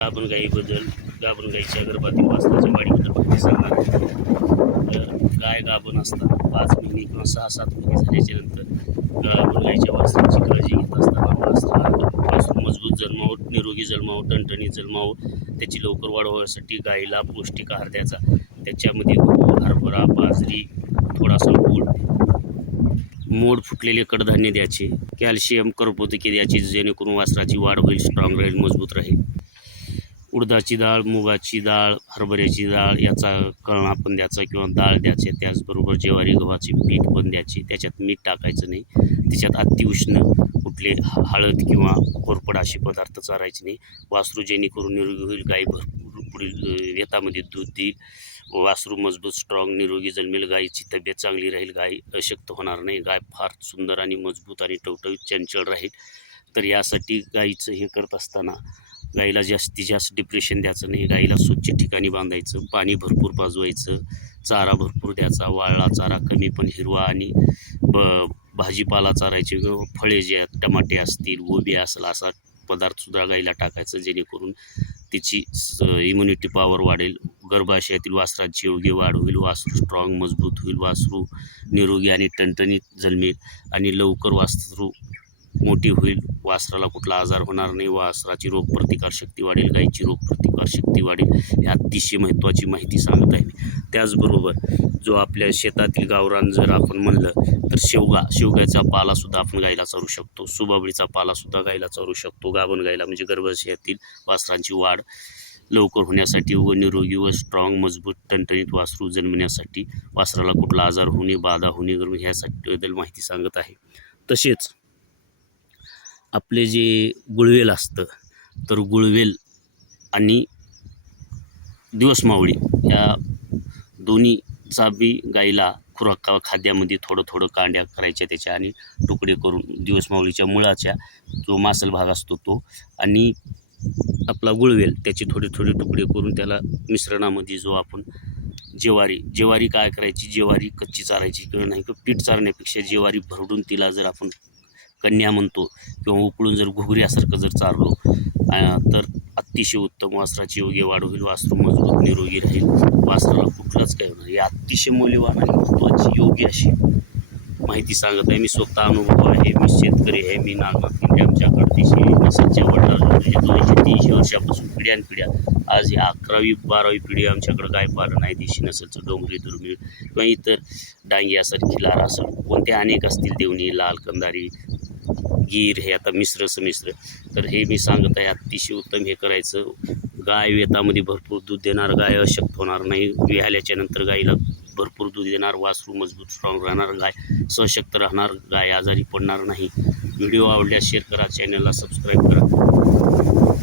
गाभण गाईबद्दल, गाभण गाईच्या गर्भातील वासराच्या वाढीबद्दल माहिती सांगणार आहे. तर गाय गाभण असताना 5 महिने किंवा 6-7 महिने झाल्याच्या नंतर गाभण गाईच्या वासराची काळजी घेत असताना वासरू मजबूत जन्मावं, निरोगी जन्मावं, टणटणीत जन्मावं, त्याची लवकर वाढ होण्यासाठी गाईला पौष्टिक आहार द्यायचा. त्याच्यामध्ये गहू, हरभरा, बाजरी, थोडासा गूळ, मोड फुटलेले कडधान्य द्यायचे, कॅल्शियम, कर्बोदके द्यायची, जेणेकरून वासराची वाढ होईल, स्ट्रॉंग राहील, मजबूत राहील. उडदाची डाळ, मुगाची डाळ, हरभऱ्याची डाळ याचा कळणा पण द्यायचा किंवा डाळ द्यायचे. त्याचबरोबर ज्वारी गव्हाचे पीठ पण द्यायचे. त्याच्यात मीठ टाकायचं नाही. त्याच्यात अतिउष्ण कुठले हळद किंवा कोरफड असे पदार्थ चारायचे नाही. वासरू जेणेकरून निरोगी होईल, गाय भरपूर पुढील वेतामध्ये दूध देईल, वासरू मजबूत, स्ट्रॉंग, निरोगी जन्मेल, गायीची तब्येत चांगली राहील, गाय अशक्त होणार नाही, गाय फार सुंदर आणि मजबूत आणि टवटवीत चंचल राहील. तर यासाठी गायीचं हे करत असताना गाईला जास्तीत जास्त डिप्रेशन द्यायचं नाही. गाईला स्वच्छ ठिकाणी बांधायचं, पाणी भरपूर पाजवायचं, चारा भरपूर द्यायचा, वाळला चारा कमी पण हिरवा, आणि भाजीपाला चारायचे, फळे जे आहेत, टमाटे असतील, गोबी असेल असा पदार्थसुद्धा गाईला टाकायचं, जेणेकरून तिची इम्युनिटी पॉवर वाढेल, गर्भाशयातील वासराची योग्य वाढ होईल, वासरू स्ट्रॉंग मजबूत होईल, वासरू निरोगी आणि टणटणीत जन्मेल आणि लवकर वासरू मोठी होईल, वासराला कुठला आजार होणार नाही, वासराची रोगप्रतिकारशक्ती वाढेल, गायीची रोगप्रतिकारशक्ती वाढेल. ही अतिशय महत्त्वाची माहिती सांगत आहे मी. त्याचबरोबर जो आपल्या शेतातील गावरान जर आपण म्हणलं तर शेवग्याचा पालासुद्धा आपण गायला चारू शकतो, सुबाबळीचा पालासुद्धा गायला चारू शकतो. गाभण गायला म्हणजे गर्भाशयातील वासरांची वाढ लवकर होण्यासाठी व निरोगी व स्ट्रॉंग, मजबूत, टणटणीत वासरू जन्मण्यासाठी, वासराला कुठला आजार होणे, बाधा होणे ह्यासाठी बद्दल माहिती सांगत आहे. तसेच आपले जे गुळवेल असतं, तर गुळवेल आणि दिवस मावळी या दोन्हीचा बी गाईला खुराक खाद्यामध्ये थोडं थोडं कांड्या करायच्या त्याच्या, आणि तुकडे करून दिवस मावळीच्या मुळाच्या जो मासल भाग असतो तो आणि आपला गुळवेल त्याचे थोडे थोडे तुकडे करून त्याला मिश्रणामध्ये जो आपण ज्वारी काय करायची, ज्वारी कच्ची चारायची किंवा नाही, किंवा पीठ चारण्यापेक्षा ज्वारी भरडून तिला जर आपण कन्या म्हणतो किंवा उकळून जर घुगऱ्यासारखं जर चारलो तर अतिशय उत्तम, वासराची योग्य वाढ होईल, वासरू मजबूत निरोगी राहील, वासराला कुठलाच काय होणार. ही अतिशय मौल्यवान आणि महत्त्वाची योग्य अशी माहिती सांगत आहे. मी स्वतः अनुभव आहे, मी शेतकरी आहे, मी नागनाथ किल्ले आमच्याकडे देशी नसलच्या वडिलांचे 200-300 वर्षापासून पिढ्यानपिढ्या, आज ही 11वी-12वी पिढी आमच्याकडं गाय पालन आहे, देशी नसलचं, डोंगरी, दुर्मिळ किंवा इतर डांगी असेल, खिलार असेल, कोणत्या अनेक असतील, देवणी, लाल, कंदारी, गीर, हे आता मिश्र. तर हे मी सांगत आहे, अतिशय उत्तम हे करायचं. गाय वेतामध्ये भरपूर दूध देणार, गाय अशक्त होणार नाही, विहाल्याच्या नंतर गाईला भरपूर दूध देणार, वासरू मजबूत स्ट्रॉंग राहणार, गाय सशक्त राहणार, गाय आजारी पडणार नाही. व्हिडिओ आवडल्यास शेअर करा, चॅनलला सबस्क्राईब करा.